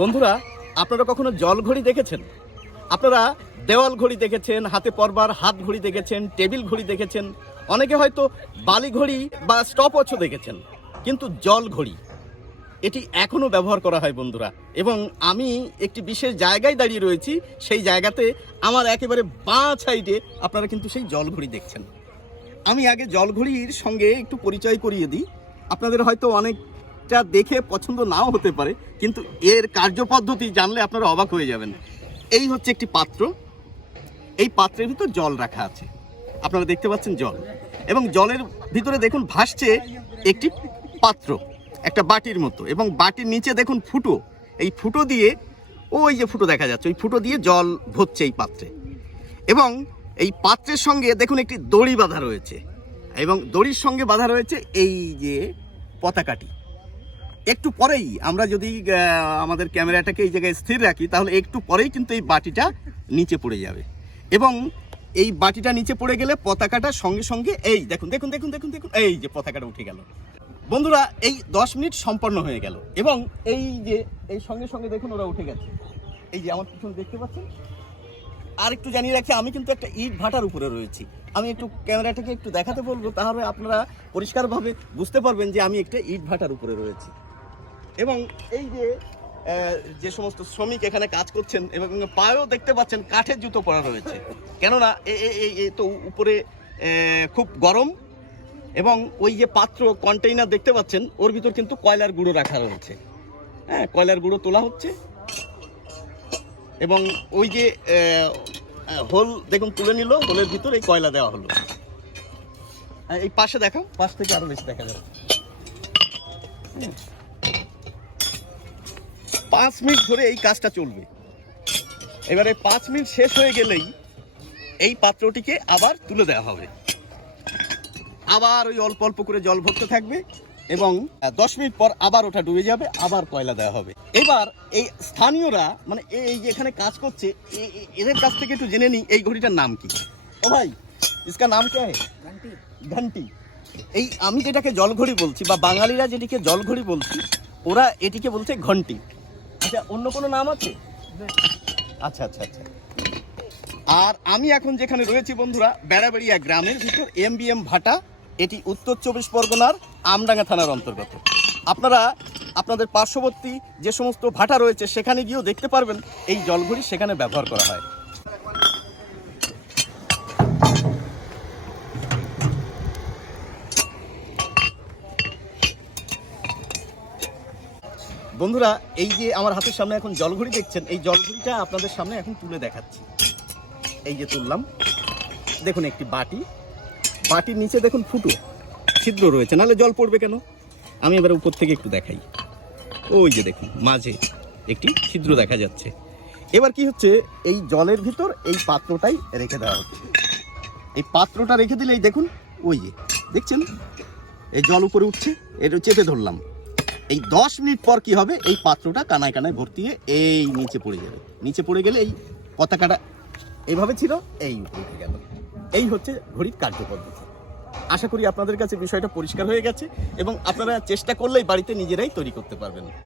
বন্ধুরা, আপনারা কখনো জল ঘড়ি দেখেছেন? আপনারা দেওয়াল ঘড়ি দেখেছেন, হাতে পরবার হাত ঘড়ি দেখেছেন, টেবিল ঘড়ি দেখেছেন, অনেকে হয়তো বালি ঘড়ি বা স্টপওয়াচও দেখেছেন, কিন্তু জল ঘড়ি এটি এখনও ব্যবহার করা হয় বন্ধুরা। এবং আমি একটি বিশেষ জায়গায় দাঁড়িয়ে রয়েছি, সেই জায়গাতে আমার একেবারে বাঁ সাইডে আপনারা কিন্তু সেই জল ঘড়ি দেখছেন। আমি আগে জল ঘড়ির সঙ্গে একটু পরিচয় করিয়ে দিই। আপনাদের হয়তো অনেকটা দেখে পছন্দ নাও হতে পারে, কিন্তু এর কার্যপদ্ধতি জানলে আপনারা অবাক হয়ে যাবেন। এই হচ্ছে একটি পাত্র, এই পাত্রের ভিতর জল রাখা আছে, আপনারা দেখতে পাচ্ছেন জল, এবং জলের ভিতরে দেখুন ভাসছে একটি পাত্র, একটা বাটির মতো, এবং বাটির নিচে দেখুন ফুটো, এই ফুটো দিয়ে, ওই যে ফুটো দেখা যাচ্ছে, ওই ফুটো দিয়ে জল ভরছে এই পাত্রে। এবং এই পাত্রের সঙ্গে দেখুন একটি দড়ি বাঁধা রয়েছে, এবং দড়ির সঙ্গে বাঁধা রয়েছে এই যে পতাকাটি। একটু পরেই আমরা যদি আমাদের ক্যামেরাটাকে এই জায়গায় স্থির রাখি, তাহলে একটু পরেই কিন্তু এই বাটিটা নিচে পড়ে যাবে, এবং এই বাটিটা নিচে পড়ে গেলে পতাকাটা সঙ্গে সঙ্গে এই দেখুন দেখুন দেখুন দেখুন দেখুন এই যে পতাকাটা উঠে গেল। বন্ধুরা, এই 10 মিনিট সম্পন্ন হয়ে গেল, এবং এই যে এই সঙ্গে সঙ্গে দেখুন ওরা উঠে গেছে। এই যে আমার পিছনে দেখতে পাচ্ছেন। আর একটু জানিয়ে রাখি, আমি কিন্তু একটা ইট ভাটার উপরে রয়েছি। আমি একটু ক্যামেরাটাকে একটু দেখাতে বলবো, তাহলে আপনারা পরিষ্কারভাবে বুঝতে পারবেন যে আমি একটা ইট ভাটার উপরে রয়েছি। এবং এই যে যে সমস্ত শ্রমিক এখানে কাজ করছেন, এবং পায়েও দেখতে পাচ্ছেন কাঠের জুতো পরা রয়েছে, কেননা এই তো উপরে খুব গরম। এবং ওই যে পাত্র কন্টেইনার দেখতে পাচ্ছেন, ওর ভিতর কিন্তু কয়লার গুঁড়ো রাখা রয়েছে। হ্যাঁ, কয়লার গুঁড়ো তোলা হচ্ছে, এবং ওই যে হোল দেখুন তুলে নিল, হোলের ভিতর এই কয়লা দেওয়া হলো। এই পাশে দেখো, পাশ থেকে আরো বেশি দেখা যাবে। 5 মিনিট ধরে এই কাজটা চলবে। এবারে 5 মিনিট শেষ হয়ে গেলেই এই পাত্রটিকে আবার তুলে দেওয়া হবে, আবার ওই অল্প অল্প করে জল ভরতে থাকবে, এবং 10 মিনিট পর আবার ওটা ডুবে যাবে, আবার কয়লা দেওয়া হবে। এবার এই স্থানীয়রা, মানে এই যে এখানে কাজ করছে, এদের কাছ থেকে একটু জেনে নিই এই ঘড়িটার নাম কি। ও ভাই, इसका নাম क्या है? ঘন্টি। এই আমি যেটাকে জলঘড়ি বলছি, বা বাঙালিরা যেটিকে জলঘড়ি বলছি, ওরা এটিকে বলছে ঘন্টি। আচ্ছা, অন্য কোনো নাম আছে? আচ্ছা আচ্ছা আচ্ছা। আর আমি এখন যেখানে রয়েছি বন্ধুরা, বেড়াবেড়িয়া গ্রামের ভিতর MBM ভাটা, এটি উত্তর 24 পরগনার আমডাঙ্গা থানার অন্তর্গত। আপনারা আপনাদের পার্শ্ববর্তী যে সমস্ত ভাটা রয়েছে সেখানে গিয়েও দেখতে পারবেন এই জলঘড়ি সেখানে ব্যবহার করা হয়। বন্ধুরা, এই যে আমার হাতের সামনে এখন জলঘড়ি দেখছেন, এই জলঘড়িটা আপনাদের সামনে এখন তুলে দেখাচ্ছি। এই যে তুললাম, দেখুন একটি বাটি, বাটির নিচে দেখুন ফুটো, ছিদ্র রয়েছে, নাহলে জল পড়বে কেন। আমি এবার উপর থেকে একটু দেখাই, ওই যে দেখুন মাঝে একটি ছিদ্র দেখা যাচ্ছে। এবার কি হচ্ছে, এই জলের ভিতর এই পাত্রটাই রেখে দেওয়া হচ্ছে। এই পাত্রটা রেখে দিলেই দেখুন, ওই যে দেখছেন এই জল উপরে উঠছে, এটা চেপে ধরলাম। এই 10 মিনিট পর কি হবে, এই পাত্রটা কানায় কানায় ভর্তি হয়ে এই নিচে পড়ে যাবে। নিচে পড়ে গেলে এই পতাকাটা এইভাবে ছিল, এই উপরে উঠে গেল। এই হচ্ছে ঘড়ির কার্যপদ্ধতি। আশা করি আপনাদের কাছে বিষয়টা পরিষ্কার হয়ে গেছে, এবং আপনারা চেষ্টা করলেই বাড়িতে নিজেরাই তৈরি করতে পারবেন।